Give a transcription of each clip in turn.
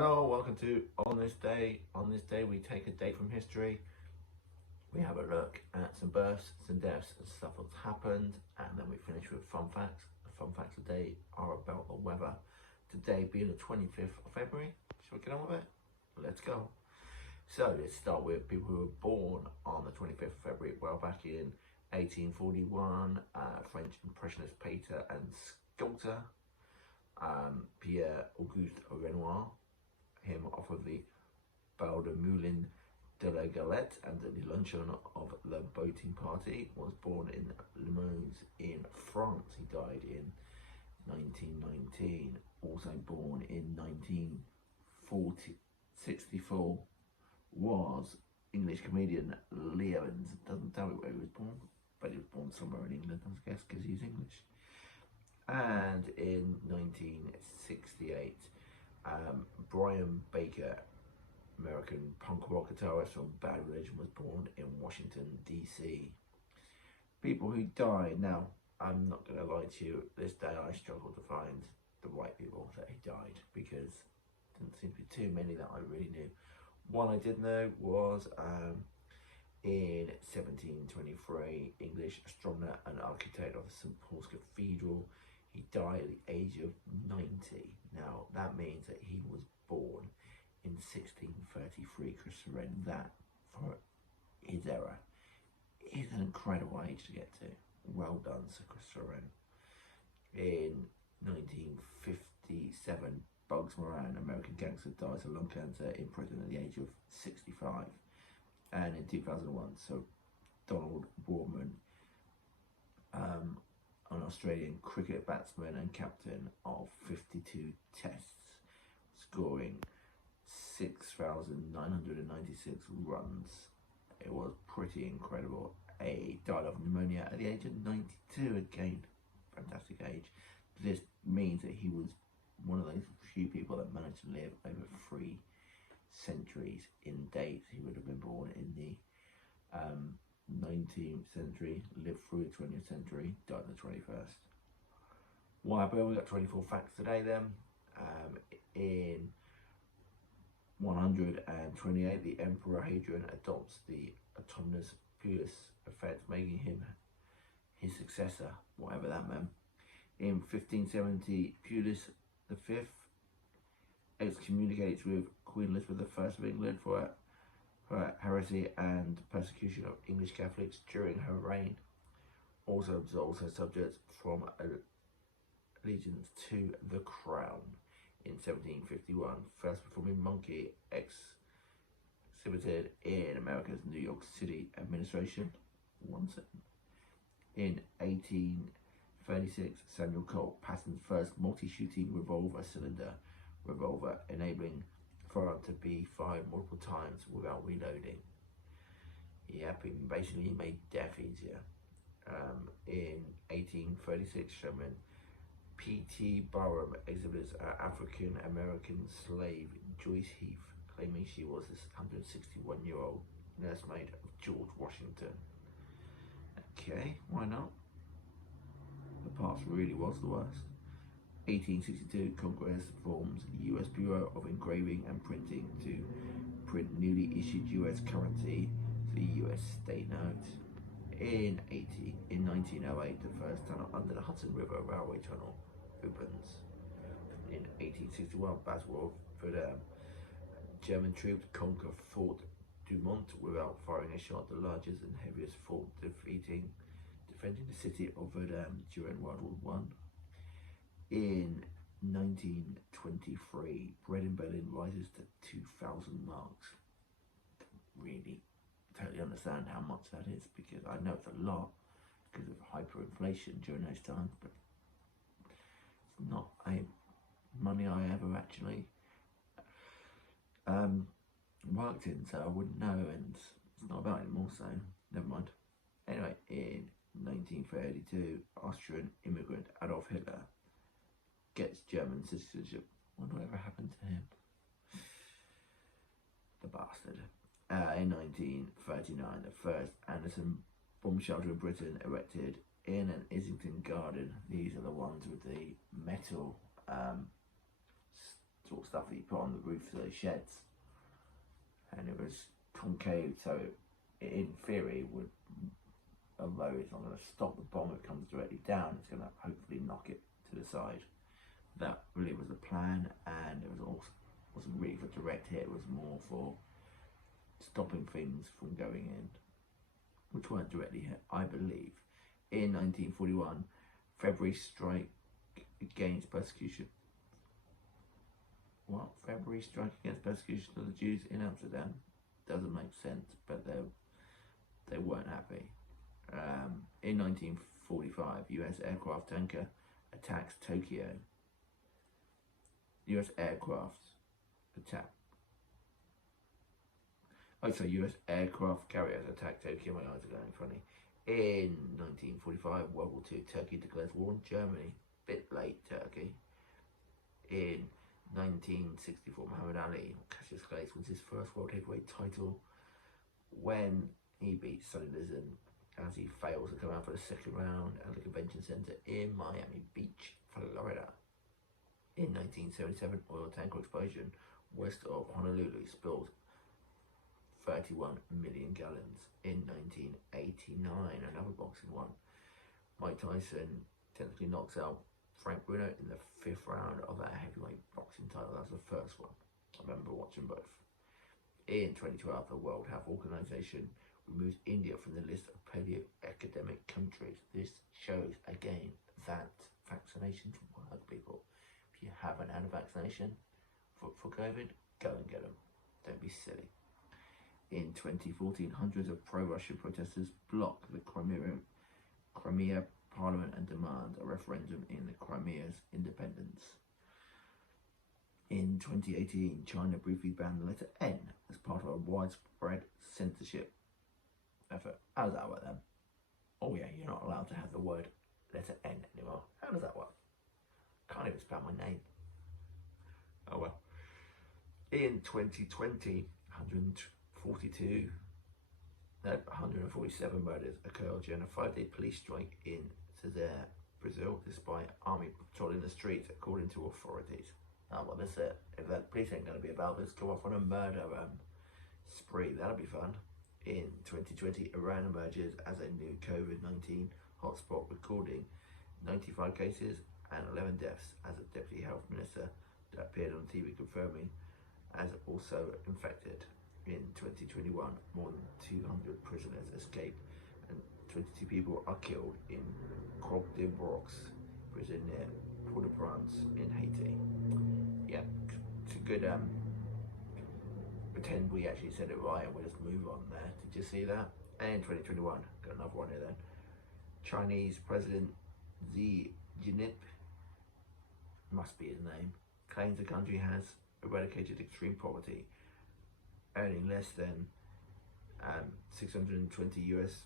Hello, welcome to On This Day. On this day, we take a day from history. We have a look at some births, some deaths, and stuff that's happened, and then we finish with fun facts. The fun facts today are about the weather. Today being the 25th of February. Shall we get on with it? Let's go. So let's start with people who were born on the 25th of February. Well, back in 1841, French impressionist painter and sculptor Pierre Auguste Renoir, him off of the Bal de Moulin de la Galette and the luncheon of the boating party, was born in Limoges in France. He died in 1919. Also born in 1964 was English comedian Lee Evans. Doesn't tell me where he was born, but he was born somewhere in England, I guess, because he's English. And in 1968, Brian Baker, American punk rock guitarist from Bad Religion, was born in Washington, D.C. People who died. Now, I'm not going to lie to you, this day I struggled to find the right people that had died, because there didn't seem to be too many that I really knew. One I did know was in 1723, English astronomer and architect of St. Paul's Cathedral. He died at the age of 90. Now, that means that he was born in 1633, Christopher Wren. That, for his era, is an incredible age to get to. Well done, Sir Christopher Wren. In 1957, Bugs Moran, American gangster, dies of lung cancer in prison at the age of 65. And in 2001, Sir Donald Warman, an Australian cricket batsman and captain of 52 tests, scoring 6,996 runs. It was pretty incredible. He died of pneumonia at the age of 92. Again, fantastic age. This means that he was one of those few people that managed to live over 3 centuries in dates. He would have been born in the 19th century, lived through the 20th century, died in the 21st. What happened? We got 24 facts today then. In 128, the Emperor Hadrian adopts the autonomous Pius effect, making him his successor, whatever that meant. In 1570, Pius V excommunicates with Queen Elizabeth I of England for her heresy and persecution of English Catholics during her reign. Also absolves her subjects from allegiance to the crown. In 1751, first performing monkey exhibited in America's New York City administration. In 1836, Samuel Colt patents first multi-shooting revolver cylinder revolver, enabling firearm to be fired multiple times without reloading. Yep, he basically made death easier. In 1836, showman P.T. Barnum exhibits an African-American slave, Joyce Heath, claiming she was this 161-year-old nursemaid of George Washington. Okay, why not? The past really was the worst. 1862, Congress forms U.S. Bureau of Engraving and Printing to print newly issued U.S. currency, the U.S. state note. In 1908, the first tunnel under the Hudson River Railway Tunnel opens. In 1861, Battle of Verdun, German troops conquer Fort Dumont without firing a shot, the largest and heaviest fort defending the city of Verdun during World War I. In 1923, bread in Berlin rises to 2,000 marks. Really totally understand how much that is, because I know it's a lot because of hyperinflation during those times, but it's not a money I ever actually worked in, so I wouldn't know, and it's not about it anymore, so never mind. Anyway, in 1932, Austrian immigrant Adolf Hitler gets German citizenship. Wonder whatever happened to him. The bastard. In 1939, the first Anderson bomb shelter in Britain erected in an Islington garden. These are the ones with the metal sort of stuff that you put on the roofs of those sheds, and it was concave, so it, in theory, would, although it's not going to stop the bomb, it comes directly down, it's going to hopefully knock it to the side. That really was the plan, and it was also wasn't really for direct hit, it was more for stopping things from going in, which weren't directly hit, I believe. In 1941, February strike against persecution. What? February strike against persecution of the Jews in Amsterdam? Doesn't make sense, but they weren't happy. In 1945, US aircraft tanker attacks Tokyo. US aircraft attack. Oh, so US aircraft carriers attacked Tokyo. My eyes are going funny. In 1945, World War II, Turkey declares war on Germany. Bit late, Turkey. In 1964, Muhammad Ali, Cassius Clay, wins his first world heavyweight title when he beats Sonny Liston as he fails to come out for the second round at the convention center in Miami Beach, Florida. In 1977, oil tanker explosion west of Honolulu spilled 31 million gallons. In 1989, another boxing one, Mike Tyson technically knocks out Frank Bruno in the 5th round of that heavyweight boxing title. That was the first one. I remember watching both. In 2012, the World Health Organization removes India from the list of paleo epidemic countries. This shows again that vaccinations work, people. If you haven't had a vaccination for COVID, go and get them. Don't be silly. In 2014, hundreds of pro-Russian protesters blocked the Crimea Parliament and demand a referendum in the Crimea's independence. In 2018, China briefly banned the letter N as part of a widespread censorship effort. How does that work then? Oh yeah, you're not allowed to have the word letter N anymore. How does that work? Can't even spell my name. Oh well. In 2020, 147 murders occurred during a 5-day police strike in Cesar, Brazil, despite army patrolling the streets, according to authorities. Oh, well, that's it. If that police ain't going to be about this, go off on a murder spree. That'll be fun. In 2020, Iran emerges as a new COVID-19 hotspot, recording 95 cases and 11 deaths, as a deputy health minister that appeared on TV confirming as also infected. In 2021, more than 200 prisoners escape and 22 people are killed in Croix de Brox prison near Port-au-Prince in Haiti. Yeah, it's a good pretend we actually said it right and we'll just move on there. Did you see that? And in 2021, got another one here then. Chinese President Xi Jinping, must be his name, claims the country has eradicated extreme poverty, earning less than $620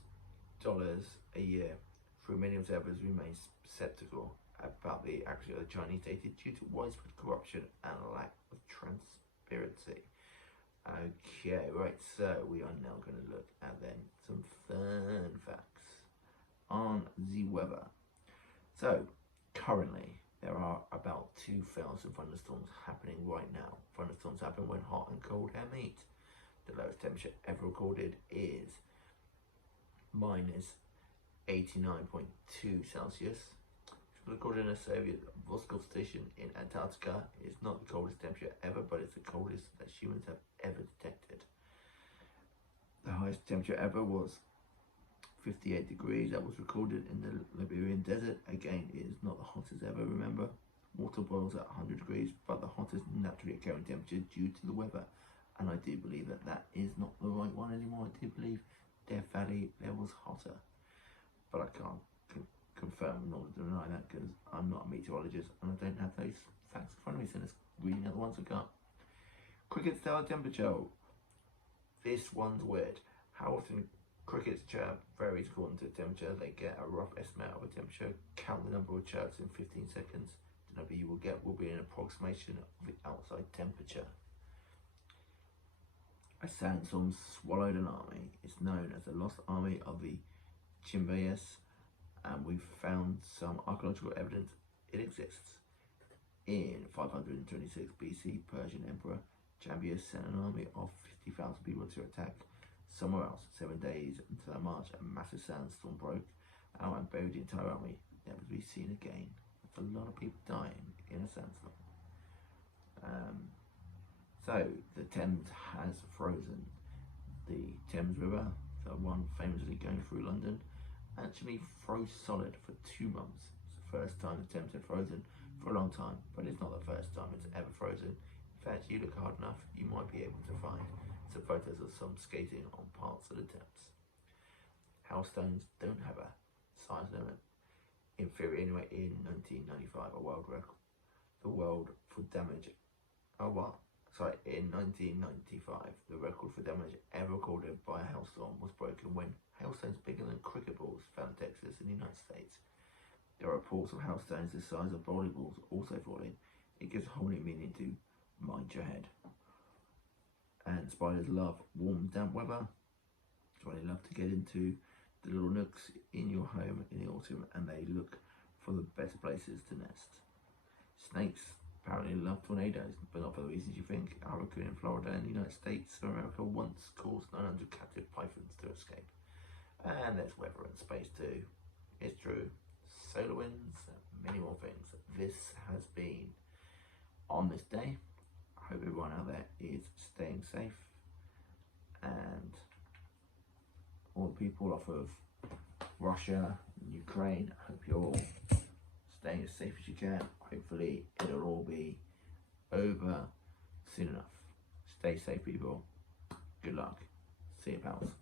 a year. Through many observers remain skeptical about the accuracy of the Chinese data due to widespread corruption and a lack of transparency. Okay, right, so we are now going to look at then some fun facts on the weather. So, currently, there are about 2,000 thunderstorms happening right now. Thunderstorms happen when hot and cold air meet. The lowest temperature ever recorded is minus 89.2 Celsius. It was recorded in a Soviet Voskov station in Antarctica. It's not the coldest temperature ever, but it's the coldest that humans have ever detected. The highest temperature ever was 58 degrees. That was recorded in the Liberian desert. Again, it is not the hottest ever, remember. Water boils at 100 degrees, but the hottest naturally occurring temperature due to the weather. And I do believe that that is not the right one anymore. I do believe Death Valley there was hotter. But I can't confirm nor deny that because I'm not a meteorologist and I don't have those facts in front of me, so let's reading out the ones I got. Cricket's daily temperature. This one's weird. How often crickets chirp varies according to the temperature. They get a rough estimate of a temperature. Count the number of chirps in 15 seconds. The number you will get will be an approximation of the outside temperature. A sandstorm swallowed an army. It's known as the Lost Army of the Chimbayas, and we've found some archaeological evidence it exists. In 526 BC, Persian Emperor Jambius sent an army of 50,000 people to attack somewhere else. 7 days into their march, a massive sandstorm broke out and buried the entire army, never to be seen again. That's a lot of people dying in a sandstorm. So the Thames has frozen. The Thames River, the one famously going through London, actually froze solid for 2 months. It's the first time the Thames had frozen for a long time, but it's not the first time it's ever frozen. In fact, you look hard enough, you might be able to find some photos of some skating on parts of the Thames. Hailstones don't have a size limit. In theory, anyway, in 1995, the world for damage. In 1995, the record for damage ever recorded by a hailstorm was broken when hailstones bigger than cricket balls fell in Texas in the United States. There are reports of hailstones the size of bowling balls also falling. It gives a whole new meaning to mind your head. And spiders love warm, damp weather. That's why they love to get into the little nooks in your home in the autumn, and they look for the better places to nest. Snakes apparently love tornadoes, but not for the reasons you think. A hurricane in Florida in the United States of America once caused 900 captive pythons to escape. And there's weather in space too. It's true. Solar winds, many more things. This has been On This Day. I hope everyone out there is staying safe, and all the people off of Russia and Ukraine, I hope you're all staying as safe as you can. Hopefully it'll all be over soon enough. Stay safe, people. Good luck. See you, pals.